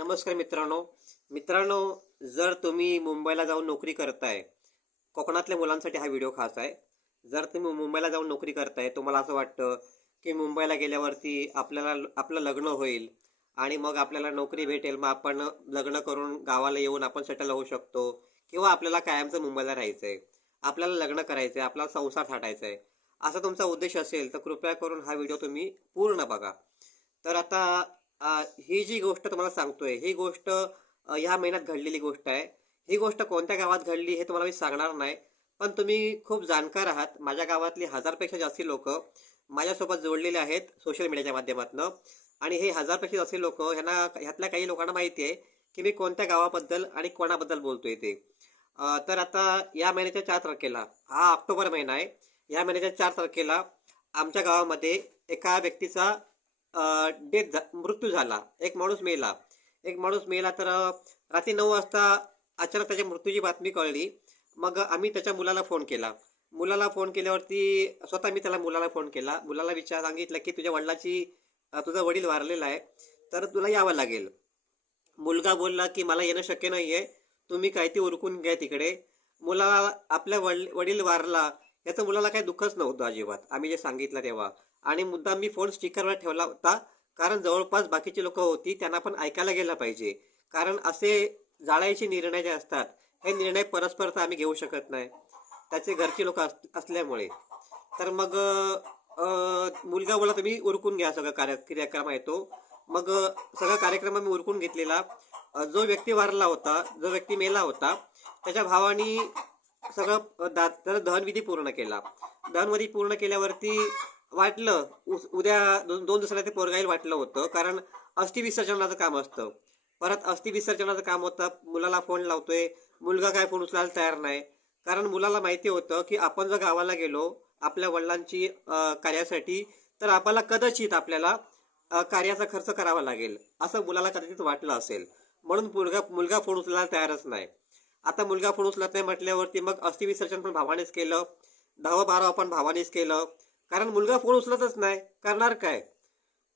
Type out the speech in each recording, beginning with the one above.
नमस्कार मित्रांनो. मित्रांनो जर तुम्ही मुंबईला जाऊन नोकरी करताय कोकणातल्या मुलांसाठी हा व्हिडिओ खास आहे. जर तुम्ही मुंबईला जाऊन नोकरी करताय तुम्हाला असं वाटतं की मुंबईला गेल्यावरती आपल्याला आपलं लग्न होईल आणि मग आपल्याला नोकरी भेटेल. मग आपण लग्न करून गावाला येऊन आपण सेटल होऊ शकतो किंवा आपल्याला कायमचं मुंबईला राहायचं आहे आपल्याला लग्न करायचं आहे आपला संसार थाटायचा आहे असा तुमचा उद्देश असेल तर कृपया करून हा व्हिडिओ तुम्ही पूर्ण बघा. तर आता ही जी गोष्ट तुम्हाला सांगतोय ही गोष्ट ह्या महिन्यात घडलेली गोष्ट आहे. ही गोष्ट कोणत्या गावात घडली हे तुम्हाला मी सांगणार नाही पण तुम्ही खूप जाणकार आहात. माझ्या गावातली हजारपेक्षा जास्ती लोक माझ्यासोबत जोडलेले आहेत सोशल मीडियाच्या माध्यमातून. आणि हे हजारपेक्षा जास्ती लोक ह्यांना ह्यातल्या काही लोकांना माहिती आहे की मी कोणत्या गावाबद्दल आणि कोणाबद्दल बोलतोय ते. तर आता या महिन्याच्या चार तारखेला हा ऑक्टोबर महिना आहे. या महिन्याच्या चार तारखेला आमच्या गावामध्ये एका व्यक्तीचा डेथ मृत्यू झाला. एक माणूस मेला. एक माणूस मेला तर रात्री नऊ वाजता अचानक त्याच्या मृत्यूची बातमी कळली. मग आम्ही त्याच्या मुलाला फोन केला. मुलाला फोन केल्यावरती स्वतः मी त्याला मुलाला फोन केला. मुलाला विचार सांगितलं की तुझ्या वडिलाची तुझा वडील वारलेला आहे. तर तुला यावं लागेल. मुलगा बोलला की मला येणं शक्य नाही आहे तुम्ही काय ते उरकून घ्या तिकडे. मुलाला आपल्या वडील वारला. याचं मुलाला काही दुःखच नव्हतं अजिबात. आम्ही जे सांगितलं तेव्हा. आणि मुद्दाम मी फोन स्टिकरवर ठेवला होता. कारण जवळपास बाकीची लोक होती त्यांना पण ऐकायला गेलं पाहिजे. कारण असे जाळायचे निर्णय जे असतात हे निर्णय परस्पर तर आम्ही घेऊ शकत नाही. त्याचे घरचे लोक असल्यामुळे. तर मग मुलगा बोला तुम्ही उरकून घ्या सगळं कार्य क्रियाक्रम आहे तो. मग सगळा कार्यक्रम आम्ही उरकून घेतलेला. जो व्यक्ती वारला होता जो व्यक्ती मेला होता त्याच्या भावानी सगळं दा त्याचा दहनविधी पूर्ण केला. दहनविधी पूर्ण केल्यावरती वाटलं उद्या दोन दोन दिवसाला ते पोरगाईल वाटलं होतं कारण अस्थि विसर्जनाचं काम असतं. परत अस्थि विसर्जनाचं काम होतं मुलाला फोन लावतोय मुलगा काय फोन उचलायला तयार नाही. कारण मुलाला माहिती होतं की आपण जर गावाला गेलो आपल्या वडिलांची कार्यासाठी तर आपल्याला कदाचित आपल्याला कार्याचा खर्च करावा लागेल असं मुलाला कदाचित वाटलं असेल. म्हणून मुलगा मुलगा फोन उचलायला तयारच नाही. आता मुलगा फोन उचलत नाही म्हटल्यावरती मग अस्थि विसर्जन पण भावानेच केलं. दहावं बारावं पण भावानेच केलं. कारण मुलगा फोन उचलतच नाही. करणार काय?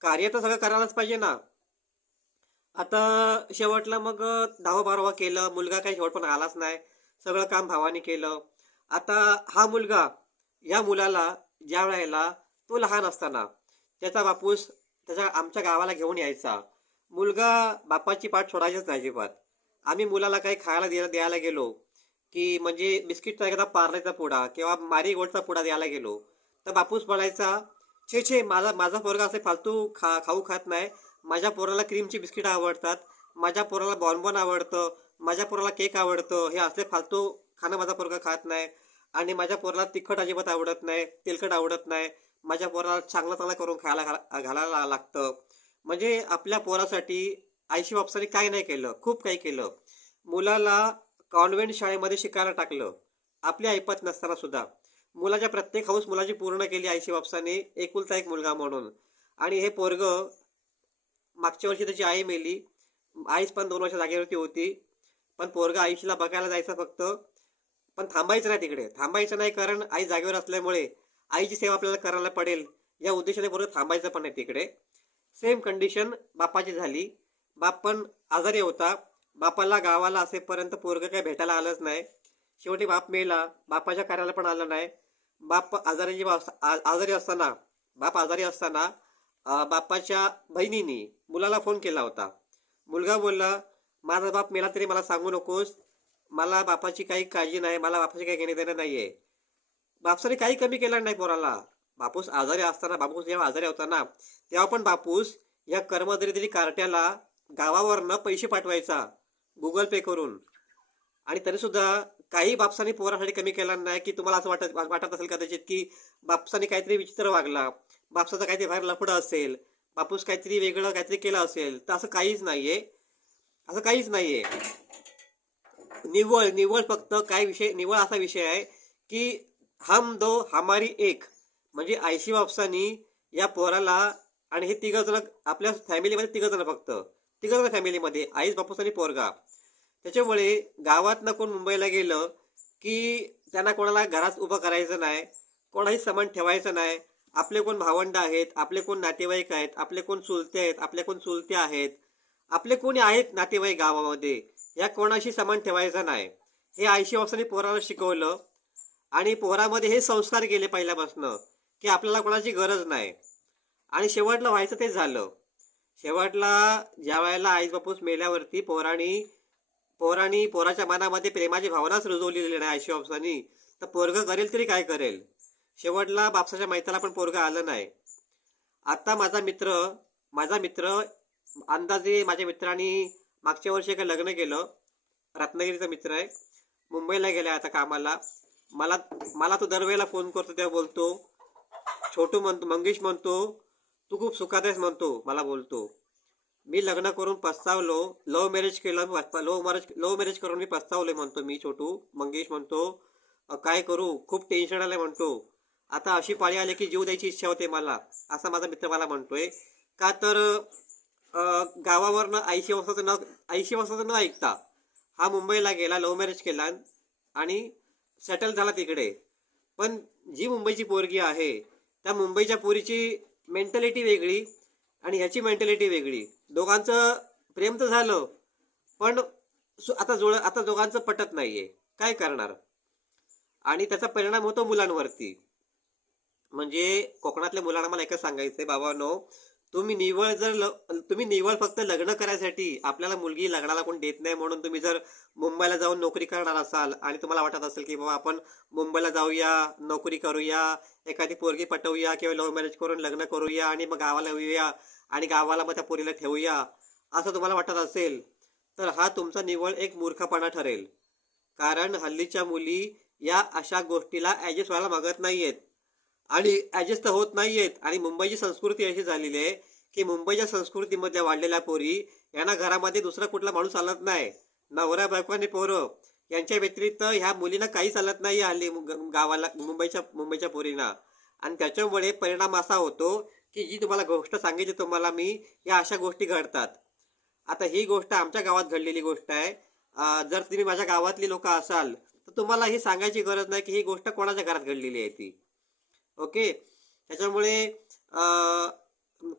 कार्य तर सगळं करायलाच पाहिजे ना. आता शेवटला मग दहावा बारावा केलं. मुलगा काही शेवट पण आलाच नाही. सगळं काम भावाने केलं. आता हा मुलगा या मुलाला ज्या वेळेला तो लहान असताना त्याचा बापूस त्याच्या आमच्या गावाला घेऊन यायचा. मुलगा बापाची पाठ सोडायचीच नाही अजिबात. आम्ही मुलाला काही खायला द्यायला द्यायला गेलो. की म्हणजे बिस्किटचा एखादा पार्लेचा पुडा किंवा मारी मारीगोल्डचा पुडा द्यायला गेलो. तर बापूस म्हणायचा छे छे माझा माझा पोरगा असे फालतू खा खाऊ खात नाही. माझ्या पोराला क्रीमची बिस्किट आवडतात. माझ्या पोराला बॉनबॉन आवडतं. माझ्या पोराला केक आवडतं. हे असले फालतू खाणं माझा पोरगा खात नाही. आणि माझ्या पोराला तिखट अजिबात आवडत नाही तेलकट आवडत नाही. माझ्या पोराला चांगलं चांगलं करून खायला घाला- घालायला लागतं. म्हणजे आपल्या पोरासाठी आईशी बापसाने काही नाही केलं. खूप काही केलं. मुलाला कॉन्व्हेंट शाळेमध्ये शिकायला टाकलं. आपली ऐपत नसताना सुद्धा. मुलाच्या प्रत्येक हौस मुलाची पूर्ण केली आईशी बापसाने एकुलता एक मुलगा म्हणून. आणि हे पोरग मागच्या वर्षी त्याची आई मेली. आईच पण दोन वर्ष जागेवरती होती. पण पोरगा आईशीला बघायला जायचं फक्त. पण थांबायचं नाही तिकडे. थांबायचं नाही कारण आई जागेवर असल्यामुळे आईची सेवा आपल्याला करायला पडेल. या उद्देशाने पोरग थांबायचं पण नाही तिकडे. सेम कंडिशन बापाची झाली. बाप पण आजारी होता. बापाला गावाला असेपर्यंत पोरग काही भेटायला आलंच नाही. शेवटी बाप मेला. बापाच्या कार्याला पण आलं नाही. बाप आजारी आजारी असताना बाप आजारी असताना बापाच्या बहिणीने मुलाला फोन केला होता. मुलगा बोलला माझा बाप मेला तरी मला सांगू नकोस. मला बापाची काही काळजी नाही. मला बापाची काही घेणे देणं नाही आहे बापसाने काही कमी केलं नाही पोराला. बापूस आजारी असताना बापूस जेव्हा आजारी होता ना तेव्हा पण बापूस या कर्मदरिद्री कार्ट्याला गावावरनं पैसे पाठवायचा गुगल पे करून. आणि तरीसुद्धा काही बापसाने पोरासाठी कमी केला नाही की तुम्हाला असं वाटत वाटत असेल कदाचित की बापसाने काहीतरी विचित्र वागला. बापसाचा काहीतरी बाहेर लफडं असेल. बापूस काहीतरी वेगळं काहीतरी केलं असेल. तर असं काहीच नाहीये. असं काहीच नाहीये. निव्वळ निव्वळ फक्त काय विषय निव्वळ असा विषय आहे की हम दो हमारी एक. म्हणजे आयशी बापसानी या पोराला आणि हे तिघ जण आपल्या फॅमिलीमध्ये तिघ जण फक्त. तिघ जण फॅमिलीमध्ये आईस बापूस आणि पोरगा. त्याच्यामुळे गावातनं कोण मुंबईला गेलं की त्यांना कोणाला घरात उभं करायचं नाही कोणाही समान ठेवायचं नाही. आपले कोण भावंड आहेत आपले कोण नातेवाईक आहेत आपले कोण चुलते आहेत आपले कोण चुलते आहेत आपले कोणी आहेत नातेवाईक गावामध्ये या कोणाशी समान ठेवायचा नाही. हे आयशी वसाने पोराला शिकवलं आणि पोरामध्ये हे संस्कार गेले पहिल्यापासनं की आपल्याला कोणाची गरज नाही. आणि शेवटला व्हायचं ते झालं. शेवटला ज्या वेळेला आई बापूस मेल्यावरती पोराणी पोरांनी पोराच्या मनामध्ये प्रेमाची भावनाच रुजवलेली नाही आयशी बापसानी. तर पोरग करेल तरी काय करेल? शेवटला बापसाच्या मैताला पण पोरगं आलं नाही. आत्ता माझा मित्र माझा मित्र अंदाजे माझ्या मित्रांनी मागच्या वर्षी एका लग्न केलं. रत्नागिरीचा मित्र आहे. मुंबईला गेलाय आता कामाला. मला मला तो दरवेळेला फोन करतो तेव्हा बोलतो छोटू म्हणतो मंगेश म्हणतो तू खूप सुखात आहेस म्हणतो मला बोलतो. मी लग्न करून पस्तावलो. लव्ह मॅरेज केलं लव्ह मॅरेज लव्ह मॅरेज करून मी पस्तावलोय म्हणतो मी छोटू. मंगेश म्हणतो काय करू? खूप टेन्शन आलं म्हणतो. आता अशी पाळी आली की जीव द्यायची इच्छा होते मला असा माझा मित्र मला म्हणतोय. का तर अ, गावावरनं ऐंशी वर्षाचं न ऐंशी वर्षाचं न ऐकता हा मुंबईला गेला लव्ह मॅरेज केला आणि सेटल झाला तिकडे. पण जी मुंबईची पोरगी आहे त्या मुंबईच्या पोरीची मेंटॅलिटी वेगळी आणि ह्याची मेंटॅलिटी वेगळी. दोघांचं प्रेम तर झालं पण सु- आता जुळ आता दोघांचं पटत नाहीये. काय करणार? आणि त्याचा परिणाम होतो मुलांवरती. म्हणजे कोकणातल्या मुलांना मला एकच सांगायचंय बाबांनो तुम्ही निवळ जर तुम्ही निवळ फक्त लग्न करायसाठी आपल्याला मुलगी लग्नाला कोण देत नाही म्हणून तुम्ही जर मुंबईला जाऊन नोकरी करणार असाल आणि तुम्हाला वाटत असेल की बाबा आपण मुंबईला जाऊया नोकरी करूया एखादी पोरगी पटवूया किंवा लव्ह मॅरेज करून लग्न करूया आणि मग गावाला येऊया आणि गावाला मग त्या पोरीला ठेवूया असं तुम्हाला वाटत असेल तर हा तुमचा निवळ एक मूर्खपणा ठरेल. कारण हल्लीच्या मुली या अशा गोष्टीला ॲडजस्ट व्हायला मागत नाही आहेत आणि ॲडजस्ट तर होत नाहीयेत. आणि मुंबईची संस्कृती अशी झालेली आहे की मुंबईच्या संस्कृतीमधल्या वाढलेल्या पोरी यांना घरामध्ये दुसरा कुठला माणूस चालत नाही. नवरा बायको आणि पोरं यांच्या व्यतिरिक्त ह्या मुलींना काही चालत नाही हल्ली गावाला मुंबईच्या मुंबईच्या पोरींना. आणि त्याच्यामुळे परिणाम असा होतो की जी तुम्हाला गोष्ट सांगितली तुम्हाला मी या अशा गोष्टी घडतात. आता ही गोष्ट आमच्या गावात घडलेली गोष्ट आहे. जर तुम्ही माझ्या गावातली लोक असाल तर तुम्हाला ही सांगायची गरज नाही की ही गोष्ट कोणाच्या घरात घडलेली आहे ती. ओके? त्याच्यामुळे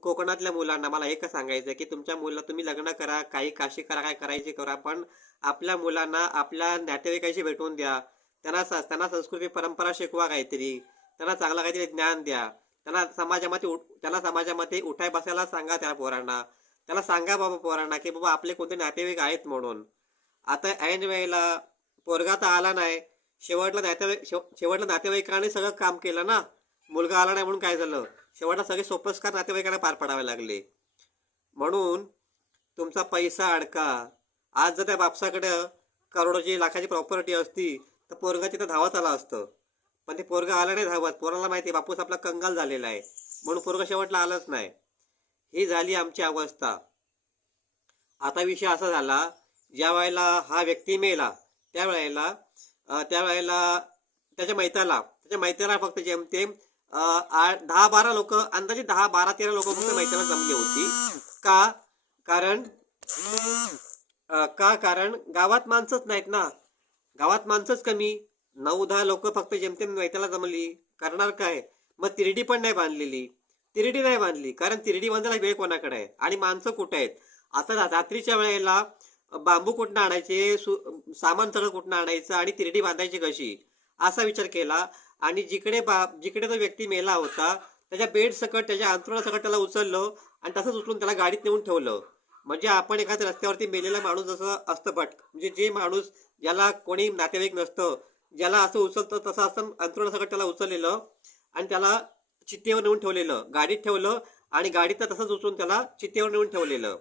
कोकणातल्या मुलांना मला एकच सांगायचं आहे की तुमच्या मुला तुम्ही लग्न करा काही काशी करा काय करायचे करा पण आपल्या मुलांना आपल्या नातेवाईकाशी भेटवून द्या. त्यांना स- त्यांना संस्कृती परंपरा शिकवा काहीतरी. त्यांना चांगलं काहीतरी ज्ञान द्या. त्यांना समाजामध्ये उठ समाजामध्ये उठाय बसायला सांगा त्या पोरांना. त्याला सांगा बाबा पोरांना की बाबा आपले कोणते नातेवाईक आहेत म्हणून. आता ऐन वेळेला पोरगा तर आला नाही. शेवटला नातेवाईक शेव- शेवटला नातेवाईकाने सगळं काम केलं ना. मुलगा आला नाही म्हणून काय झालं? शेवटला सगळे सोपस्कार नातेवाईकांना पार पाडावे लागले. म्हणून तुमचा पैसा अडका. आज जर त्या बापसाकडे करोडोची लाखाची प्रॉपर्टी असती तर पोरगा तिथं धावत आला असतं. पण ते पोरगा आला नाही धावत. पोराला माहिती आहे, बापूस आपला कंगाल झालेला आहे. म्हणून पोरगा शेवटला आलाच नाही. ही झाली आमची अवस्था. आता विषय असा झाला ज्या वेळेला हा व्यक्ती मेला त्या वेळेला अं, त्या वेळेला त्याच्या मैताला त्याच्या मैत्याला फक्त जेमतेम दहा बारा लोक अंदाजे दहा बारा तेरा लोक फक्त मैत्याला जमली होती. का? कारण का? कारण गावात माणसंच नाहीत ना. गावात माणसंच कमी. नऊ दहा लोक फक्त जेमतेम वैताला जमली. करणार काय? मग तिरडी पण नाही बांधलेली. तिरडी नाही बांधली. कारण तिरडी बांधायला वेळ कोणाकडे आहे? आणि माणसं कुठे आहेत? आता रात्रीच्या वेळेला बांबू कुठनं आणायचे? सु- सामान सगळं कुठनं आणायचं? आणि तिरडी बांधायची कशी? असा विचार केला. आणि जिकडे बा जिकडे तो व्यक्ती मेला होता त्याच्या बेड सकट त्याच्या अंतरुणासकट त्याला उचललं आणि तसंच उचलून त्याला गाडीत नेऊन ठेवलं. म्हणजे आपण एखाद्या रस्त्यावरती मेलेला माणूस जसं असतं भट म्हणजे जे माणूस ज्याला कोणी नातेवाईक नसतं ज्याला असं उचलतं तसं असं अंतरुणासकट त्याला उचललेलं आणि त्याला चित्तेवर नेऊन ठेवलेलं. गाडीत ठेवलं आणि गाडीत तसंच उचलून त्याला चित्तेवर नेऊन ठेवलेलं.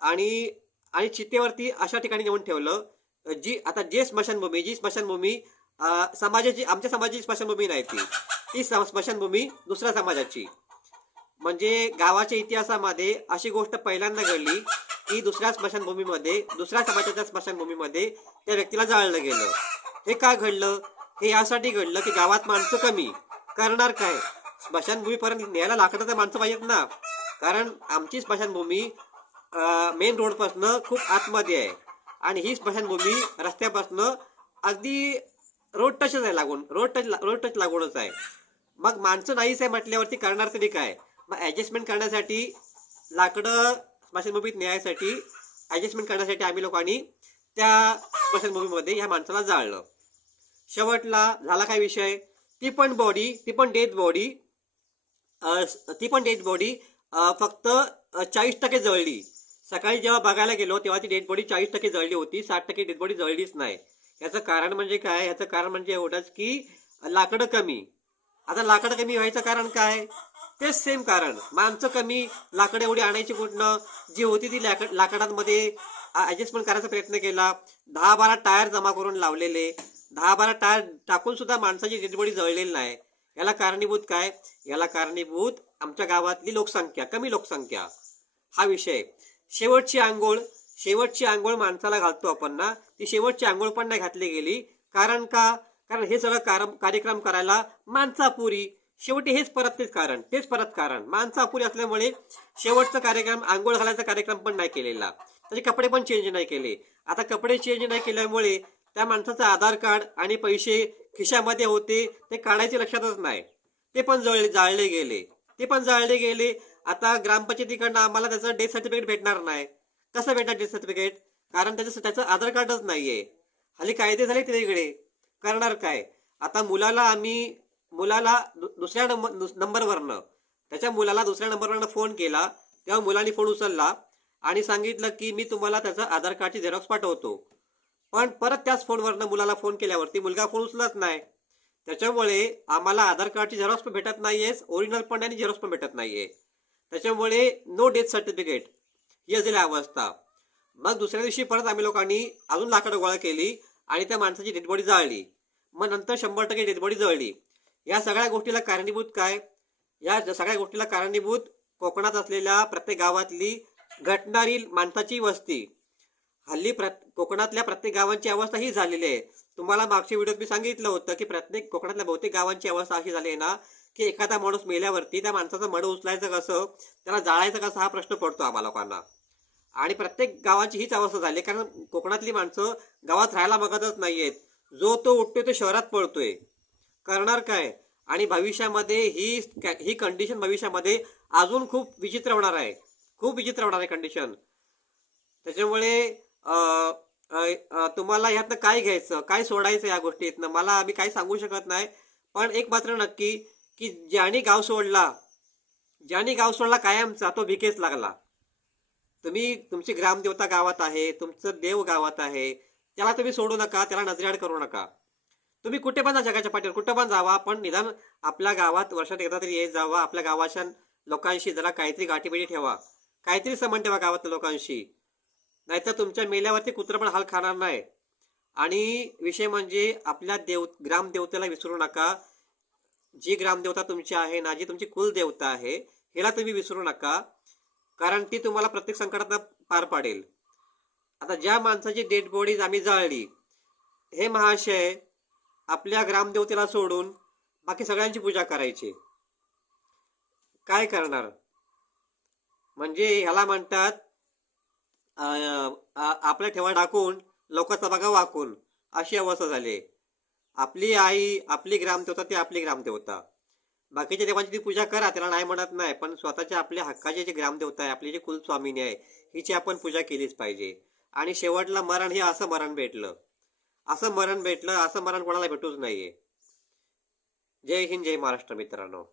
आणि आणि चित्तेवरती अशा ठिकाणी नेऊन ठेवलं जी आता जे स्मशानभूमी जी स्मशानभूमी समाजाची आमच्या समाजाची स्मशानभूमी नाही ती. ती स्मशानभूमी दुसऱ्या समाजाची. म्हणजे गावाच्या इतिहासामध्ये अशी गोष्ट पहिल्यांदा घडली की दुसऱ्या स्मशानभूमीमध्ये दुसऱ्या समाजाच्या स्मशानभूमीमध्ये त्या व्यक्तीला जाळलं गेलं. हे का घडलं? हे यासाठी घडलं की गावात माणसं कमी. करणार काय? स्मशानभूमीपर्यंत न्यायला लाकडं तर माणसं पाहिजेत ना. कारण आमची स्मशानभूमी मेन रोडपासनं खूप आतमध्ये आहे. आणि ही स्मशानभूमी रस्त्यापासनं अगदी रोड टचच आहे लागून. रोड टच रोड टच लागूनच आहे. मग माणसं नाहीच आहे म्हटल्यावरती करणार तरी काय? मग ॲडजस्टमेंट करण्यासाठी लाकडं स्मशानभूमीत न्यायासाठी ॲडजस्टमेंट करण्यासाठी आम्ही लोकांनी त्या स्मशानभूमीमध्ये ह्या माणसाला जाळलं. शेवटला झाला काय विषय? ती पण बॉडी ती पण डेथ बॉडी ती पण डेथ बॉडी फक्त चाळीस टक्के जळली. सकाळी जेव्हा बघायला गेलो तेव्हा ती डेथ बॉडी चाळीस टक्के जळली होती साठ टक्के डेथ बॉडी जळलीच नाही. याचं कारण म्हणजे काय? याचं कारण म्हणजे एवढंच की लाकडं कमी. आता लाकडं कमी व्हायचं कारण काय? तेच सेम कारण. माणसं कमी लाकडं एवढी आणायची कुठनं? जी होती ती लाकड लाकडांमध्ये ॲडजस्टमेंट करायचा प्रयत्न केला. दहा बारा टायर जमा करून लावलेले. दहा बारा टायर टाकून सुद्धा माणसाची डेडबॉडी जळलेली नाही. याला कारणीभूत काय? याला कारणीभूत आमच्या गावातली लोकसंख्या कमी लोकसंख्या. हा विषय. शेवटची आंघोळ शेवटची आंघोळ माणसाला घालतो आपण ना. ती शेवटची आंघोळ पण नाही घातली गेली. कारण का? कारण हे सगळं कार- कार्यक्रम करायला माणसापुरी. शेवटी हेच परत तेच कारण तेच परत कारण. माणसापुरी असल्यामुळे शेवटचा कार्यक्रम आंघोळ घालायचा कार्यक्रम पण नाही केलेला. त्याचे कपडे पण चेंज नाही केले. आता कपडे चेंज नाही केल्यामुळे त्या माणसाचं आधार कार्ड आणि पैसे खिशामध्ये होते ते काढायचे लक्षातच नाही. ते पण जळले जाळले गेले. ते पण जाळले गेले. आता ग्रामपंचायतीकडनं आम्हाला त्याचं डेथ सर्टिफिकेट भेटणार नाही. कसं भेटणार डेथ सर्टिफिकेट कारण त्याचं त्याचं आधार कार्डच नाहीये. हल्ली कायदे झाले ते वेगळे करणार काय? आता मुलाला आम्ही मुलाला दु- दुसऱ्या नंबर नंबरवरनं त्याच्या मुलाला दुसऱ्या नंबरवरनं फोन केला तेव्हा मुलाने फोन उचलला आणि सांगितलं की मी तुम्हाला त्याचं आधार कार्डची झेरॉक्स पाठवतो. पण परत त्याच फोनवरनं मुलाला फोन केल्यावरती मुलगा फोन उचलत नाही. त्याच्यामुळे आम्हाला आधार कार्डची झेरॉक्स पण भेटत नाहीये ओरिजिनल पण आणि झेरॉक्स पण भेटत नाहीये. त्याच्यामुळे नो डेथ सर्टिफिकेट ही असलेली अवस्था. मग दुसऱ्या दिवशी परत आम्ही लोकांनी अजून लाकडं गोळा केली आणि त्या माणसाची डेड बॉडी जाळली. मग नंतर शंभर टक्के डेड बॉडी जळली. या सगळ्या गोष्टीला कारणीभूत काय? या सगळ्या गोष्टीला कारणीभूत कोकणात असलेल्या प्रत्येक गावातली घटणारी माणसाची वस्ती. हल्ली प्र कोकणातल्या प्रत्येक गावांची अवस्था ही झालेली आहे. तुम्हाला मागच्या व्हिडिओत मी सांगितलं होतं की प्रत्येक कोकणातल्या बहुतेक गावांची अवस्था अशी झाली आहे ना की एखादा माणूस मेल्यावरती त्या माणसाचं मड उचलायचं कसं त्याला जाळायचं कसं हा प्रश्न पडतो आम्हाला लोकांना. आणि प्रत्येक गावाची हीच अवस्था झाली आहे, कारण कोकणातली माणसं गावात राहायला बघतच आहेत जो तो उठतोय तो शहरात पळतोय. करणार काय? आणि भविष्यामध्ये ही ही कंडिशन भविष्यामध्ये अजून खूप विचित्र होणार आहे. खूप विचित्र होणार आहे कंडिशन त्याच्यामुळे तुम्हाला ह्यातनं काय घ्यायचं? काय सोडायचं या गोष्टीतनं? मला आम्ही काही सांगू शकत नाही. पण एक मात्र नक्की की ज्याने गाव सोडला ज्याने गाव सोडला कायमचा तो भिकेच लागला. तुम्ही तुमची ग्रामदेवता गावात आहे तुमचं देव गावात आहे त्याला तुम्ही सोडू नका त्याला नजरेआड करू नका. तुम्ही कुठे पण जा जगाच्या पाठीवर कुठे पण जावा पण निदान आपल्या गावात वर्षात एकदा तरी येत जावा आपल्या गावाच्या लोकांशी जरा काहीतरी गाठीबिटी ठेवा. काहीतरी संबंध ठेवा गावातल्या लोकांशी. नाहीतर तुमच्या मेल्यावरती कुत्र पण हाल खाणार नाही आणि विषय म्हणजे आपल्या देव ग्रामदेवतेला विसरू नका. जी ग्रामदेवता तुमची आहे ना जी तुमची कुलदेवता आहे हिला तुम्ही विसरू नका. कारण ती तुम्हाला प्रत्येक संकटात पार पाडेल. आता ज्या माणसाची डेड बॉडीज आम्ही जाळली हे महाशय आपल्या ग्रामदेवतेला सोडून बाकी सगळ्यांची पूजा करायची. काय करणार? म्हणजे ह्याला म्हणतात आपल्या ठेवा टाकून लोकांचा बघा वाकून. अशी अवस्था झाली. आपली आई आपली ग्रामदेवता ती आपली ग्रामदेवता. बाकीच्या देवांची ती पूजा करा त्याला नाही म्हणत नाही पण स्वतःच्या आपल्या हक्काची जी ग्रामदेवता आहे आपली जी कुलस्वामिनी आहे हिची आपण पूजा केलीच पाहिजे. आणि शेवटला मरण हे असं मरण भेटलं. असं मरण भेटलं असं मरण कोणाला भेटूच नाहीये. जय हिंद जय महाराष्ट्र मित्रांनो.